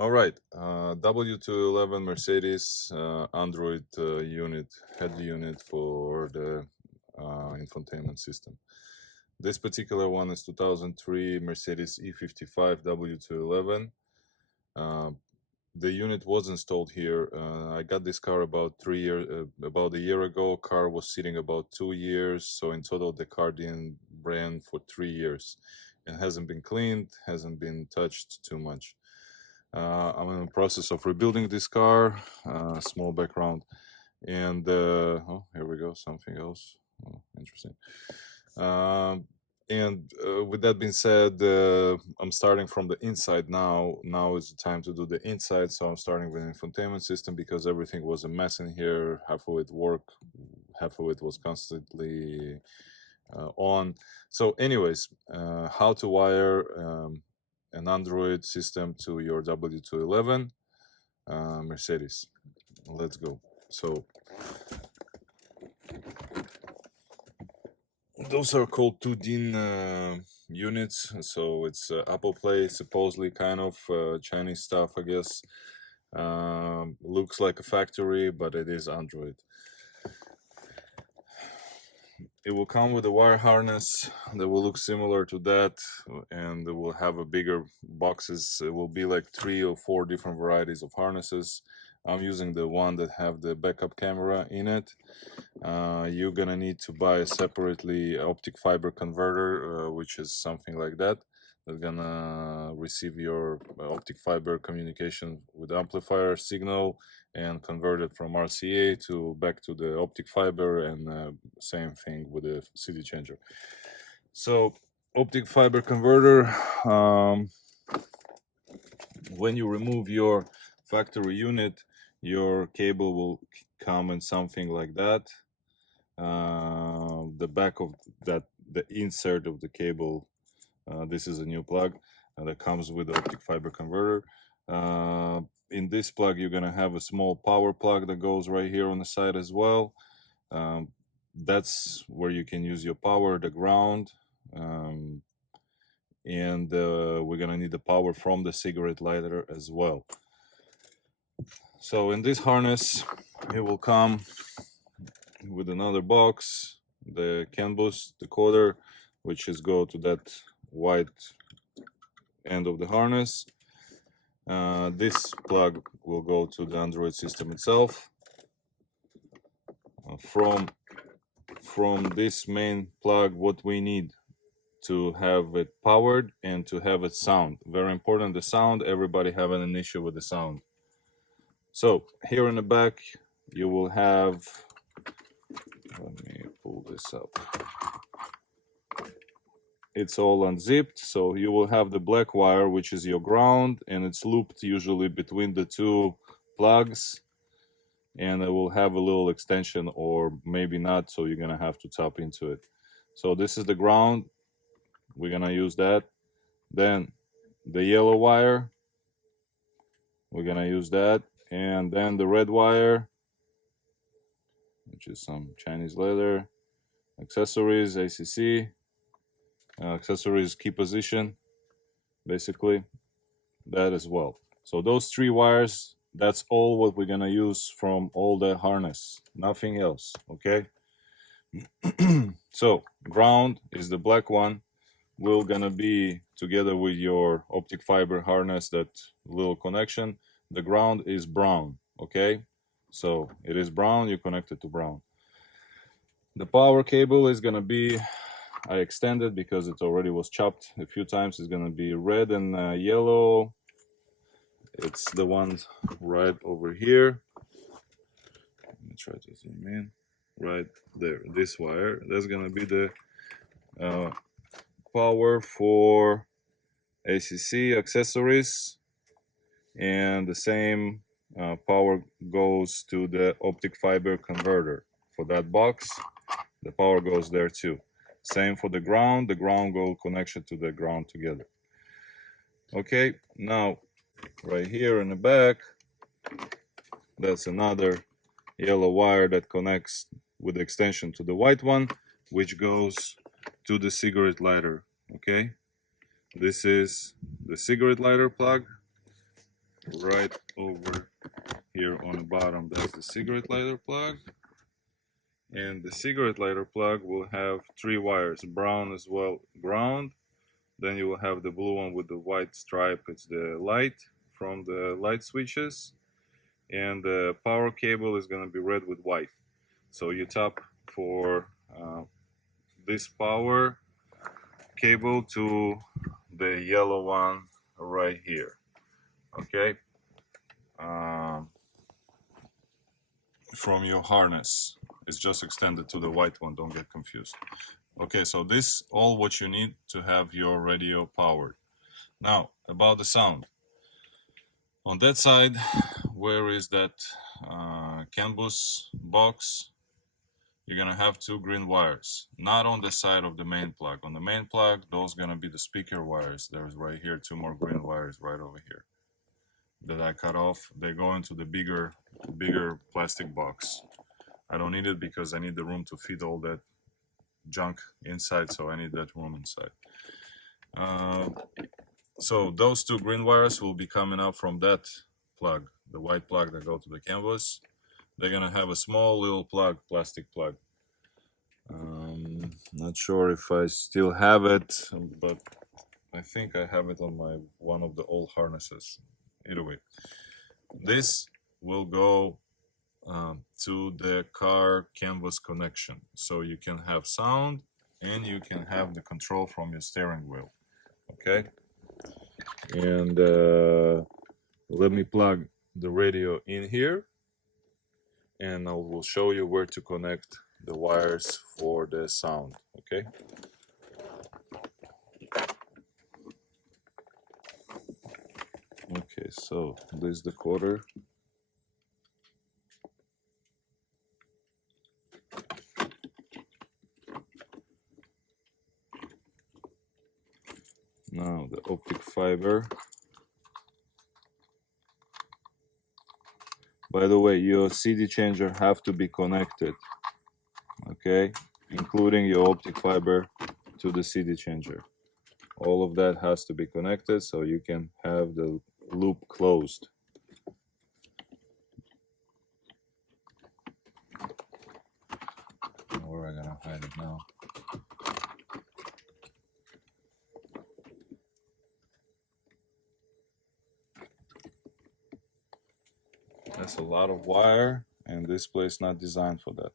All right, W211 Mercedes Android head unit for the infotainment system. This particular one is 2003 Mercedes E55 W211. The unit was installed here. I got this car about about a year ago. Car was sitting about 2 years, so in total the car didn't ran for 3 years, and hasn't been cleaned, hasn't been touched too much. I'm in the process of rebuilding this car. Small background, and oh, here we go. Something else. Oh, interesting. With that being said, I'm starting from the inside now. Now is the time to do the inside, so I'm starting with the infotainment system because everything was a mess in here. Half of it worked, half of it was constantly on. So anyways, how to wire an Android system to your W211 Mercedes. Let's go. So those are called 2DIN units. So it's Apple Play, supposedly kind of Chinese stuff, I guess. Looks like a factory, but it is Android. It will come with a wire harness that will look similar to that, and it will have a bigger boxes. It will be like 3 or 4 different varieties of harnesses. I'm using the one that have the backup camera in it. You're gonna need to buy separately optic fiber converter, which is something like that. That's gonna receive your optic fiber communication with amplifier signal and convert it from RCA to back to the optic fiber, and same thing with the CD changer. So optic fiber converter, when you remove your factory unit, your cable will come in something like that. The back of that, the insert of the cable, this is a new plug that comes with the optic fiber converter. In this plug, you're gonna have a small power plug that goes right here on the side as well. That's where you can use your power, the ground, and we're gonna need the power from the cigarette lighter as well. So in this harness, it will come with another box, the CAN boost decoder, which is go to that white end of the harness. This plug will go to the Android system itself. From this main plug, what we need to have it powered and to have it sound. Very important, the sound. Everybody having an issue with the sound. So here in the back, you will have, let me pull this up. It's all unzipped, so you will have the black wire, which is your ground, and it's looped usually between the two plugs, and it will have a little extension, or maybe not, so you're gonna have to tap into it. So this is the ground, we're gonna use that. Then the yellow wire, we're gonna use that, and then the red wire, which is some Chinese leather, accessories, ACC, accessories key position, basically, that as well. So those 3 wires, that's all what we're gonna use from all the harness, nothing else, okay? So ground is the black one, will gonna be together with your optic fiber harness, that little connection. The ground is brown, okay? So it is brown, you connect it to brown. The power cable is gonna be, I extended because it already was chopped a few times. It's gonna be red and yellow. It's the one right over here. Let me try to zoom in. Right there, this wire. That's gonna be the power for ACC accessories, and the same power goes to the optic fiber converter. For that box, the power goes there too. Same for the ground go connection to the ground together. Okay, now right here in the back, that's another yellow wire that connects with the extension to the white one, which goes to the cigarette lighter. Okay, this is the cigarette lighter plug. right over here on the bottom, that's the cigarette lighter plug. And the cigarette lighter plug will have 3 wires, brown as well, ground. Then you will have the blue one with the white stripe, it's the light from the light switches. And the power cable is going to be red with white. So you tap for this power cable to the yellow one right here. Okay, from your harness, it's just extended to the white one, don't get confused. Okay, so this all what you need to have your radio powered. Now about the sound. On that side, where is that CAN bus box, you're gonna have 2 green wires, not on the side of the main plug. On the main plug, those gonna be the speaker wires. There's right here 2 more green wires right over here that I cut off. They go into the bigger plastic box. I don't need it because I need the room to fit all that junk inside, so I need that room inside. So those 2 green wires will be coming up from that plug, the white plug that go to the canvas. They're gonna have a small little plug, plastic plug. Not sure if I still have it, but I think I have it on my one of the old harnesses. Either way, this will go to the car canvas connection, so you can have sound and you can have the control from your steering wheel. Okay, and let me plug the radio in here, and I will show you where to connect the wires for the sound. Okay. Okay, so this is the quarter. Now the optic fiber. By the way, your CD changer have to be connected, okay, including your optic fiber to the CD changer. All of that has to be connected so you can have the loop closed. Where am I gonna hide it now? That's a lot of wire, and this place not designed for that.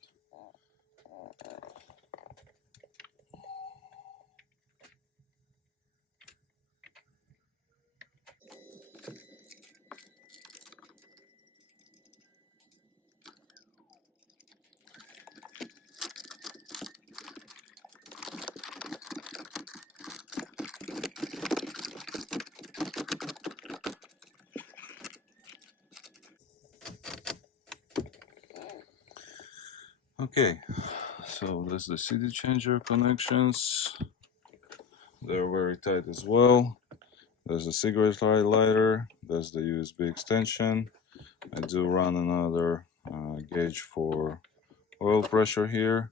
Okay, so there's the CD changer connections. They're very tight as well. There's a cigarette lighter. There's the USB extension. I do run another gauge for oil pressure here,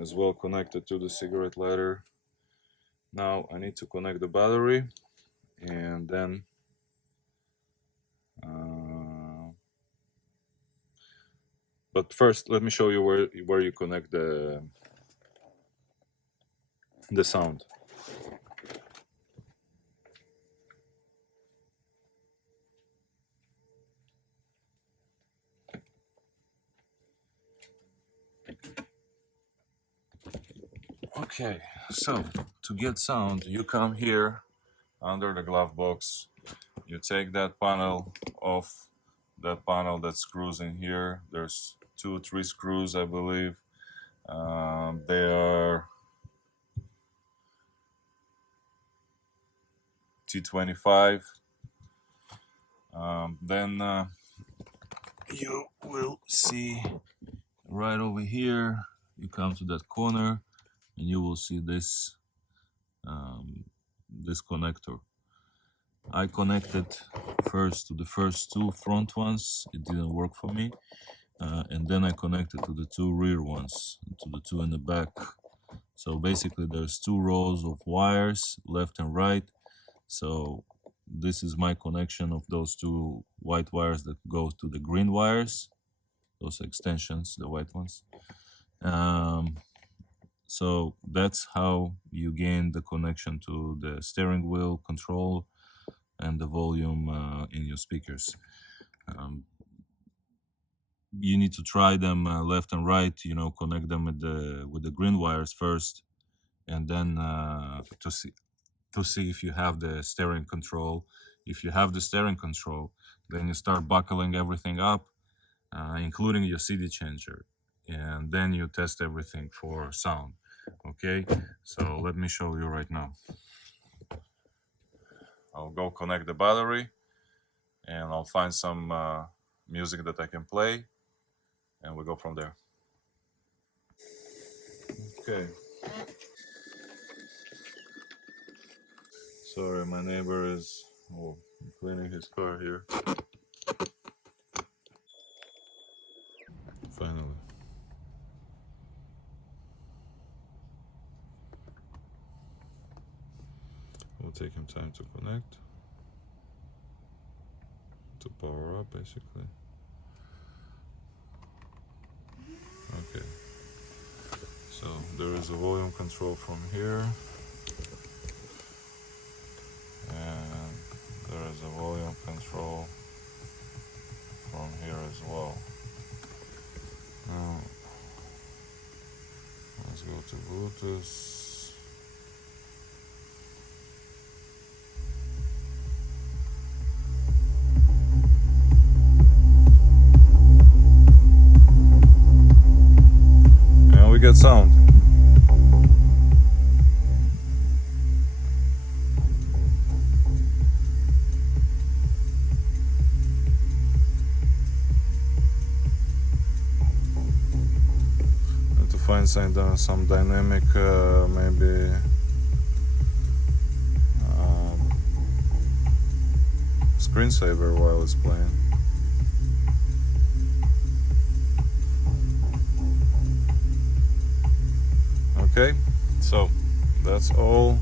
as well connected to the cigarette lighter. Now I need to connect the battery, and then but first let me show you where you connect the sound. Okay, so to get sound, you come here under the glove box, you take that panel off, that panel that screws in here. There's 2 or 3 screws, I believe. They are T25. Then you will see right over here, you come to that corner and you will see this this connector. I connected first to the first 2 front ones, it didn't work for me, and then I connected to the 2 rear ones, to the 2 in the back. So basically there's 2 rows of wires, left and right. So this is my connection of those two white wires that go to the green wires, those extensions, the white ones. So that's how you gain the connection to the steering wheel control and the volume in your speakers. You need to try them left and right, you know, connect them with the green wires first, and then to see if you have the steering control. If you have the steering control, then you start buckling everything up, including your CD changer, and then you test everything for sound. Okay, so let me show you right now. I'll go connect the battery, and I'll find some music that I can play, and we'll go from there. Okay. Sorry, my neighbor is cleaning his car here. Finally. We'll take him time to connect, to power up basically. Okay. So there is a volume control from here. And there is a volume control from here as well. Now, let's go to Bluetooth. And we get sound. Find some dynamic, maybe screensaver while it's playing. Okay, so that's all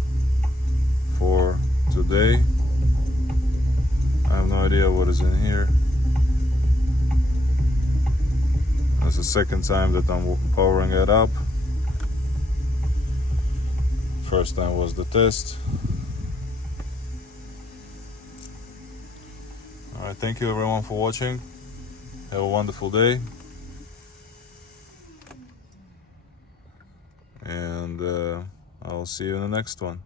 for today. I have no idea what is in here. That's the second time that I'm powering it up. First time was the test. Alright, thank you everyone for watching. Have a wonderful day. And I'll see you in the next one.